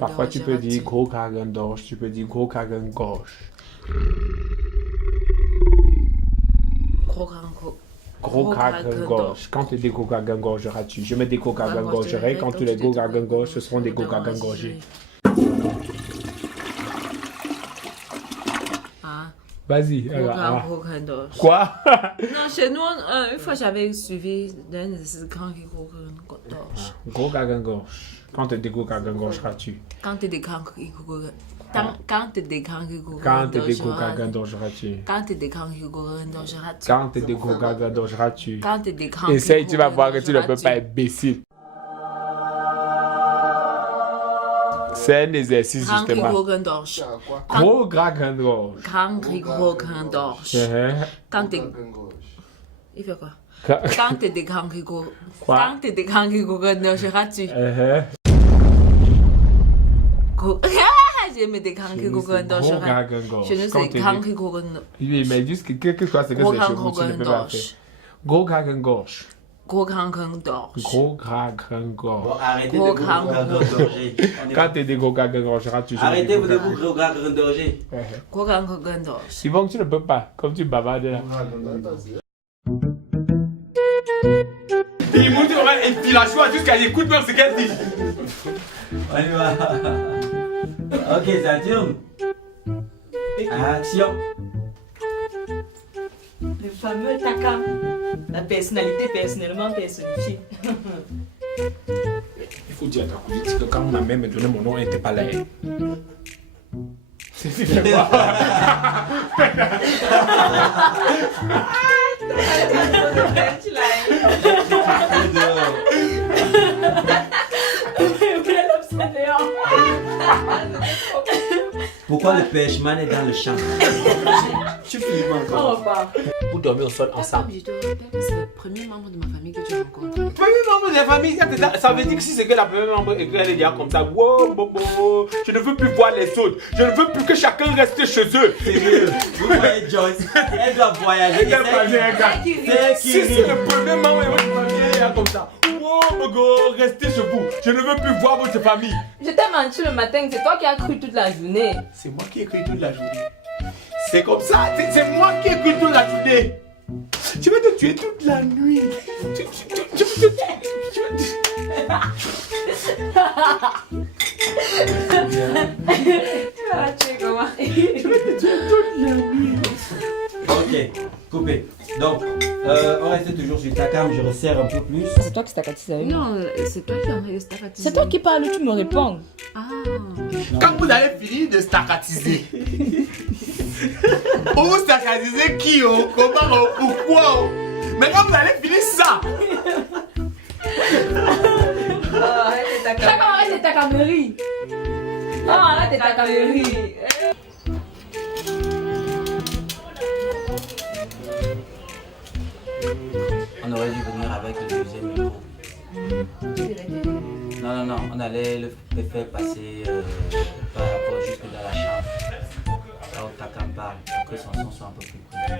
Parfois tu peux dire gros cargandorge, tu peux dire gros cargangorge. Gros cargangorge. Quand tu dis gros cargangorge, tu je mets des gros cargangorgerais. Quand tous les gros cargangorges, ce seront des gros cargangorgés. Vas-y. Quoi? Non, chez nous, une fois j'avais suivi c'est quand il gros cargangorge. Quand tu dis gros cargangorge, tu quand tu dis quand tu dis quand Quand tu dis gros cargangorge, tu quand tu dis quand Quand tu dis gros cargangorge, tu quand tu dis quand essaye, tu vas voir que tu ne peux pas être imbécile. C'est un exercice justement. Gros cargangorge. Quand tu il fait quoi? Quand tu dis quand tu j'ai mis des kanki gogondosh. Je ne sais kanki gogondosh. Oui, mais juste quelque chose c'est que c'est chez vous, tu ne peux pas faire. Gros cargangorge. Gros cargangorge. Gros cargangorge. Bon, arrêtez de vous cargangorger. Quand tu dis gros cargangorge, tu arrêtez-vous de vous cargangorger. Gros cargangorge. Yvonne, tu ne peux pas, comme tu bavardes là. Il monte et puis la choix jusqu'à écoute même ce qu'elle dit. On y va. Ok, ça tourne. Action. Le fameux Taka. La personnalité personnellement personnifiée. Il faut dire à ta cousine que quand ma mère me donnait mon nom, elle n'était pas là. C'est quoi? Pourquoi le pêcheman est dans le champ? Tu finis encore. Vous dormez au sol ensemble. Je te rappelle que c'est le premier membre de ma famille que tu rencontres. Le premier membre de la famille, ça veut dire que si c'est que la première membre et qu'elle est déjà comme ça, wow, je ne veux plus voir les autres. Je ne veux plus que chacun reste chez eux. C'est mieux. Vous voyez Joyce, elle doit voyager. Si c'est le premier membre de votre famille, elle est comme ça. Wow, restez chez vous. Je ne veux plus voir votre famille. Je t'ai menti le matin, c'est toi qui as cru toute la journée. C'est moi qui ai cru toute la journée. C'est comme ça, c'est moi qui ai cru toute la journée. Tu vas te tuer toute la nuit. Tu vas tuer comment? vas te tuer toute la nuit. Ok, coupé. Donc, on reste toujours sur ta cam, je resserre un peu plus. C'est toi qui stacatise avec moi. Non, c'est toi qui en as staccatisé. C'est toi qui parles, tu me réponds. Ah. Quand vous allez finir de staccatiser, vous staccatiser qui, comment, pourquoi, mais quand vous allez finir ça, Arrête ta camérie. Arrête ta camérie. On aurait dû venir avec le deuxième micro. Non, on allait le faire passer par rapport jusque dans la chambre. Là où ta cam parle, pour que son son soit un peu plus connu.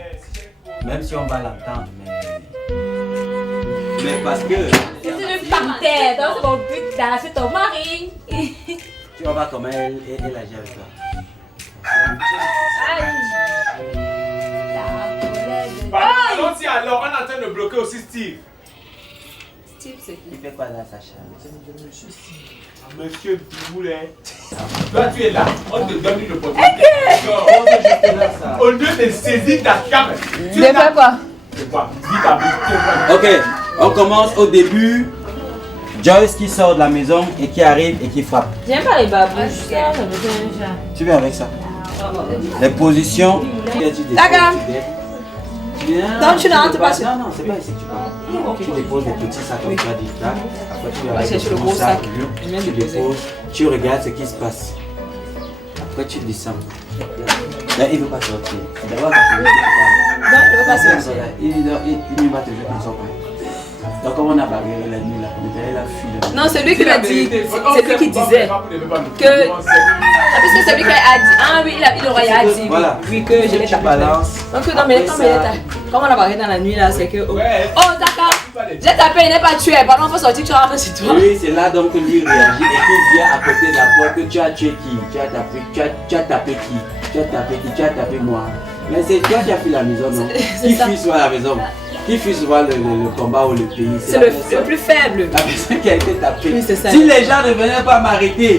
Même si on va l'entendre, mais parce que... C'est une panthère, donc c'est mon but d'arracher ton mari. Tu vas voir comment elle agit avec toi. allons-y alors, on est en train de bloquer aussi Steve. Steve, c'est qui? Il fait quoi dans sa chambre? Monsieur Boulet. Toi tu es là, on te donne une opportunité. Au lieu de saisir ta carte, tu es là. Quoi? C'est quoi? Dis ta bouche. Ok, on commence au début. Joyce qui sort de la maison et qui arrive et qui frappe. J'aime pas les babouches. Tu viens avec ça. Les positions. D'accord. Non, tu n'entres pas. Non, c'est pas ici que tu parles. Tu déposes des petits sacs comme ça, là. Après, tu viens avec le gros sac. Tu déposes, tu regardes ce qui se passe. Après, tu descends. Là, il ne veut pas sortir. D'abord, non, il ne veut pas sortir. Il va te jouer comme ça. Donc, comme on a bagarré la nuit, là, il a fui. Non, c'est lui qui l'a dit. C'est lui qui disait que. Parce que c'est lui qui a dit. Ah oui, il aurait dit. Voilà. Oui, que je l'ai tapé. Balance. Donc, non, mais comme on a bagarré dans la nuit, là, c'est que. Oh, d'accord. J'ai tapé, il n'est pas tué. Pardon, il faut sortir, tu rentres chez toi. Oui, c'est là donc que lui réagit et qu'il vient à côté de la porte que tu as tué qui? Tu as tapé qui? Tu as tapé moi. Mais c'est toi qui as fait la maison, non? Qui fuit souvent la maison? Qui fuit souvent le combat ou le pays? C'est le plus faible. La personne qui a été tapée. Oui, c'est ça. Si les gens ne venaient pas m'arrêter,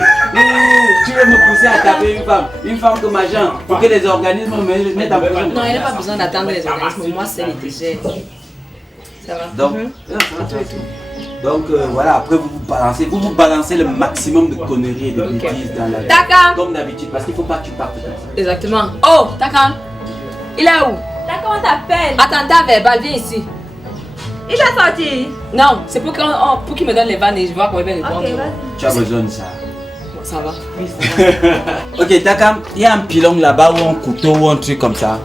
tu veux me pousser à taper une femme comme agent pour que les organismes me mettent en prison. Non, il n'y a pas besoin d'attendre les organismes. Moi, c'est les DG. Ça va. Donc, donc voilà, après vous vous balancez le maximum de conneries et de bêtises dans la vie. Takam. Comme d'habitude, parce qu'il ne faut pas que tu partes comme ça. Exactement. Oh, Takam. Il est où? D'accord, on t'appelle. Attentat verbal, viens ici. Il va sortir. Non, c'est pour qu'il me donne les vannes et je vois comment il va répondre. Ok, vas-y. Tu as besoin de ça. Bon, ça va. Oui, ça va. Ok, Takam, il y a un pilon là-bas ou un couteau ou un truc comme ça.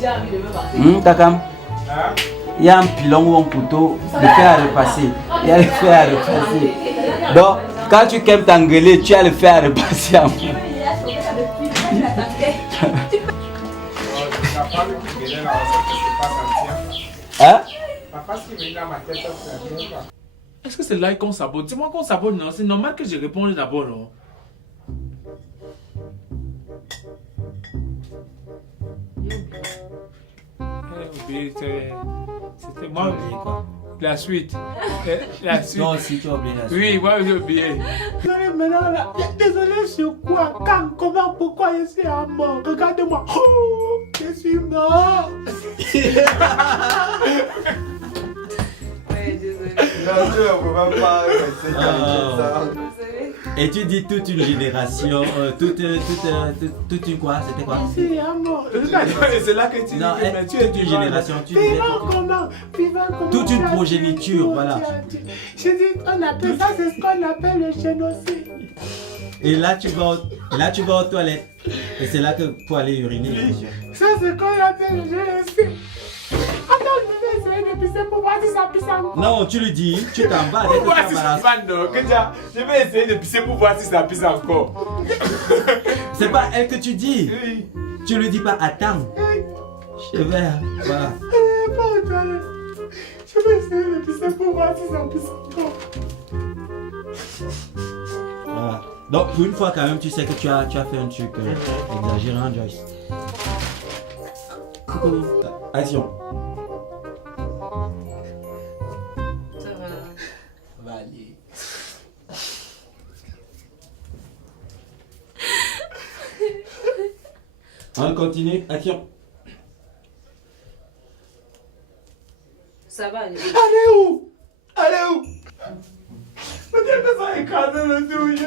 J'ai envie de me battre. Takam, il y a un pilon ou un couteau, le fer à repasser. Il y a le fer à repasser. Donc, quand tu aimes t'engueuler, tu as le fer à repasser en plus. Hein? Est-ce que c'est là qu'on sabote? Dis-moi qu'on sabote, non? C'est normal que je réponde d'abord, non? C'était moi. Quoi? La suite. La suite. Non, si tu as oublié la suite. Oui, moi j'ai oublié. Maintenant là, désolé sur quoi? Quand? Comment? Pourquoi je suis à mort? Regardez-moi. Oh, je suis mort. Et tu dis toute une génération, toute une quoi? C'était quoi? C'est à mort. C'est là que tu dis. Non, Mais tu es toute une génération, tu disais vivant comment? toute une progéniture, voilà. Je dis, on appelle ça, c'est ce qu'on appelle le génocide. Et là tu vas aux toilettes. Et c'est là que pour aller uriner. Ça, c'est ce qu'on appelle le génocide. Attends, je vais essayer de pisser pour voir si ça pisse encore. Non, tu lui dis, tu t'en vas. Pour voir si ça pisse encore. Je vais essayer de pisser pour voir si ça pisse encore. C'est pas elle que tu dis. Oui. Tu lui dis pas attends. Je vais. Voilà. Pas aux toilettes. Je vais essayer de pisser pour voir si ça pisse encore. Voilà. Donc pour une fois quand même tu sais que tu as fait un truc exagérant, Joyce. Action. Ça va. Va aller. On continue. Action. Ça va aller. Allez où? Allez où? Peut-être que ça a écrasé le douille.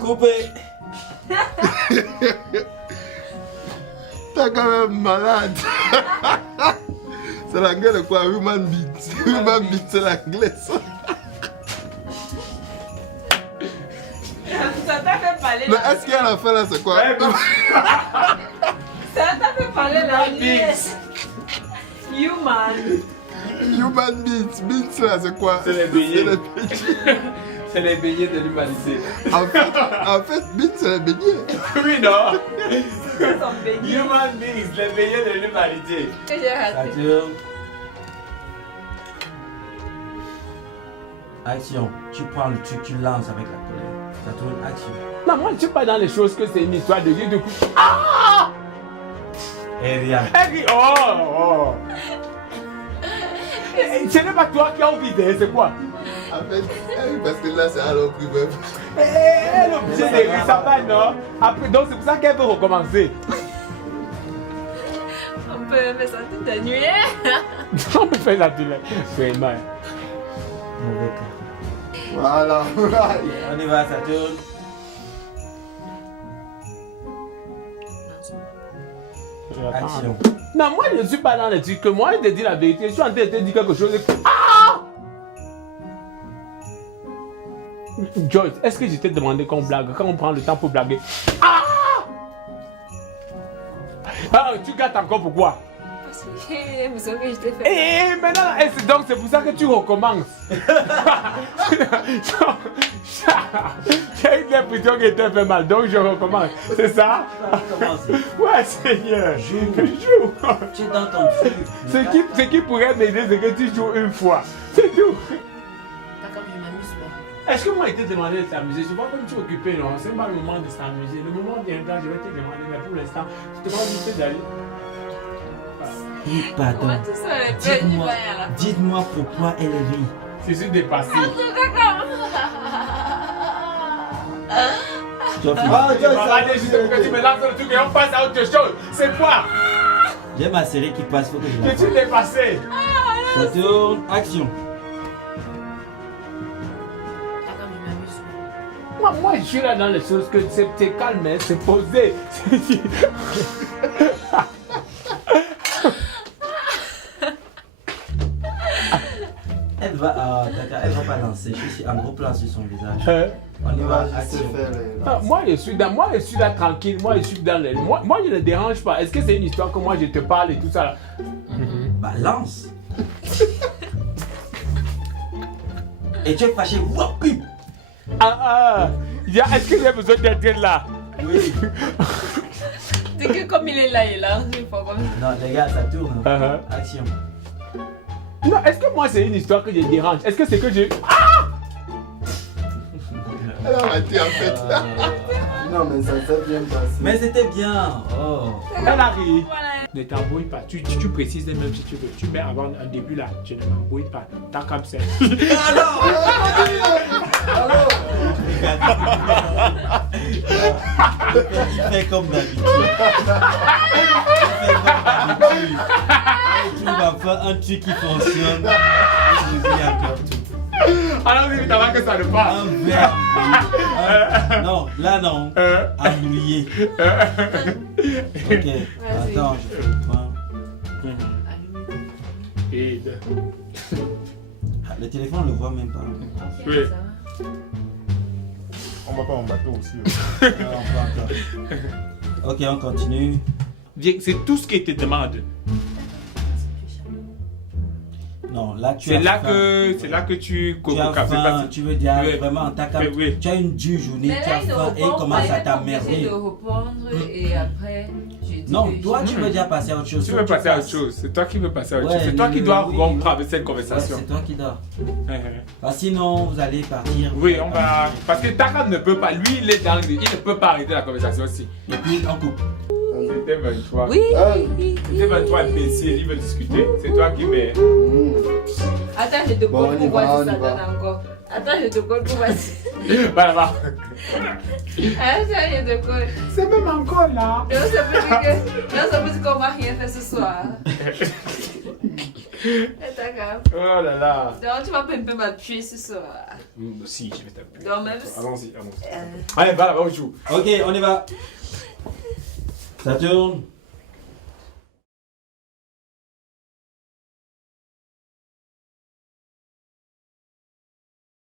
Coupé. T'es quand même malade. C'est l'anglais de quoi? Human beat. Human beat, c'est l'anglais ça. Ça t'a fait parler. Mais est-ce qu'il y a la fin là, c'est quoi? Ça t'a fait parler l'anglais. Human. Human beats. Beats là, c'est quoi? C'est les beignets. C'est les beignets. C'est les beignets de l'humanité. En fait, beats, c'est les beignets. Oui, non? C'est son beignet. Human beings, les beignets de l'humanité. Que j'ai raté. Action. Action. Tu prends le truc, tu lances avec la colère. Ça tourne, action. Non, moi je ne suis pas dans les choses que c'est une histoire de Dieu de coup. Et rien. Elle dit, oh. Ce n'est pas toi qui as envie d'elle, c'est quoi? En fait, parce que là, c'est alors plus même. Elle est obligée de rire, ça va, non? Après, donc c'est pour ça qu'elle veut recommencer. On peut me sentir de nuit. On peut faire ça tout là. Vraiment. Mauvais cas. Voilà. On y va, ça tourne. Action. Non, moi je ne suis pas dans les trucs que moi je te dis la vérité. Je suis en train de te dire quelque chose. Ah! Joyce, est-ce que je t'ai demandé qu'on blague quand on prend le temps pour blaguer? Ah! Ah, tu gâtes encore pourquoi? Parce Vous savez que je t'ai fait. Et maintenant, donc c'est pour ça que tu recommences. J'ai eu l'impression que t'as fait mal, donc je recommence. C'est ça? Ouais, Seigneur. Joue. Tu es dans ton truc. Ce qui pourrait m'aider, c'est que tu joues une fois. C'est tout. D'accord, je m'amuse pas. Est-ce que moi, je t'ai demandé de s'amuser? Je vois comme tu es occupé, non? C'est pas le moment de s'amuser. Le moment viendra, je vais te demander, mais pour l'instant, je te demande juste d'aller. Pardon. Dites-moi pourquoi elle rit. Je suis dépassé. Tu as fini. Tu me lances le truc et on passe à autre chose. C'est quoi? J'ai ma série qui passe, faut que je la Je suis dépassé. Ça tourne, action. D'accord, je m'amuse pas. Moi, je suis là dans les choses que c'est calme, hein, c'est posé. Elle va pas lancer. Je suis en gros plan sur son visage. On y va, action. Moi, je suis là tranquille. Moi, je suis dans les. Moi, je ne dérange pas. Est-ce que c'est une histoire que moi je te parle et tout ça là? Bah, lance. Et tu es fâché. Est-ce que j'ai besoin d'être là? Oui. C'est que comme il est là, il lance une fois comme ça. Non, les gars, ça tourne. Action. Non, est-ce que moi c'est une histoire que je dérange? Est-ce que c'est que je. Elle a arrêté en fait. Non, mais ça s'est bien passé. Mais c'était bien. Oh. Elle arrive. Ne t'embrouille pas. Tu précises même si tu veux. Tu mets avant un début là. Je ne m'embrouille pas. T'as comme ça. Il fait comme d'habitude. Tu vas faire un truc qui fonctionne. Je dis encore tout. Alors, vite avant que ça ne passe. Un verre. Non, là non. Embrouillé. Ok. Attends, je fais le point. Le téléphone, on le voit même pas. Oui. On va pas en bateau aussi. Non, pas encore. Ok, on continue. Viens, c'est tout ce qu'il te demande. Non, là tu C'est as là faim. c'est là que tu Tu as faim, tu veux dire Oui. vraiment, Oui. tu as une dure journée, Mais tu là, as il ne faim et il répond commence pas, à il est obligé t'emmerder. de répondre et après, je dis Non, que toi je- tu veux déjà passer à autre chose. Tu veux passer à autre chose. C'est toi qui veux passer à autre Ouais, chose. C'est toi qui dois oui. rompre avec cette Ouais, conversation. c'est toi qui dois. Sinon, vous allez partir. Oui, on va. Parce que Takam ne peut pas. Lui, il est dans. Il ne peut pas arrêter la conversation aussi. Et puis on coupe. C'était 23. Oui. C'était 23 imbécile. Il veut discuter. C'est toi qui mets. Attends, je te Bon, compte on y pour voir va, si on ça y va. donne encore. Attends, je te compte pour voir si. Voilà. Attends, je te compte. C'est même encore là. Non, ça veut dire qu'on va rien faire ce soir. D'accord. Oh là là. Donc, tu vas pas un peu m'appuyer ce soir. Si, je vais t'appuyer. Non, même si. Allons-y. Allez, va là-bas, on joue. Ok, on y va. Ça tourne.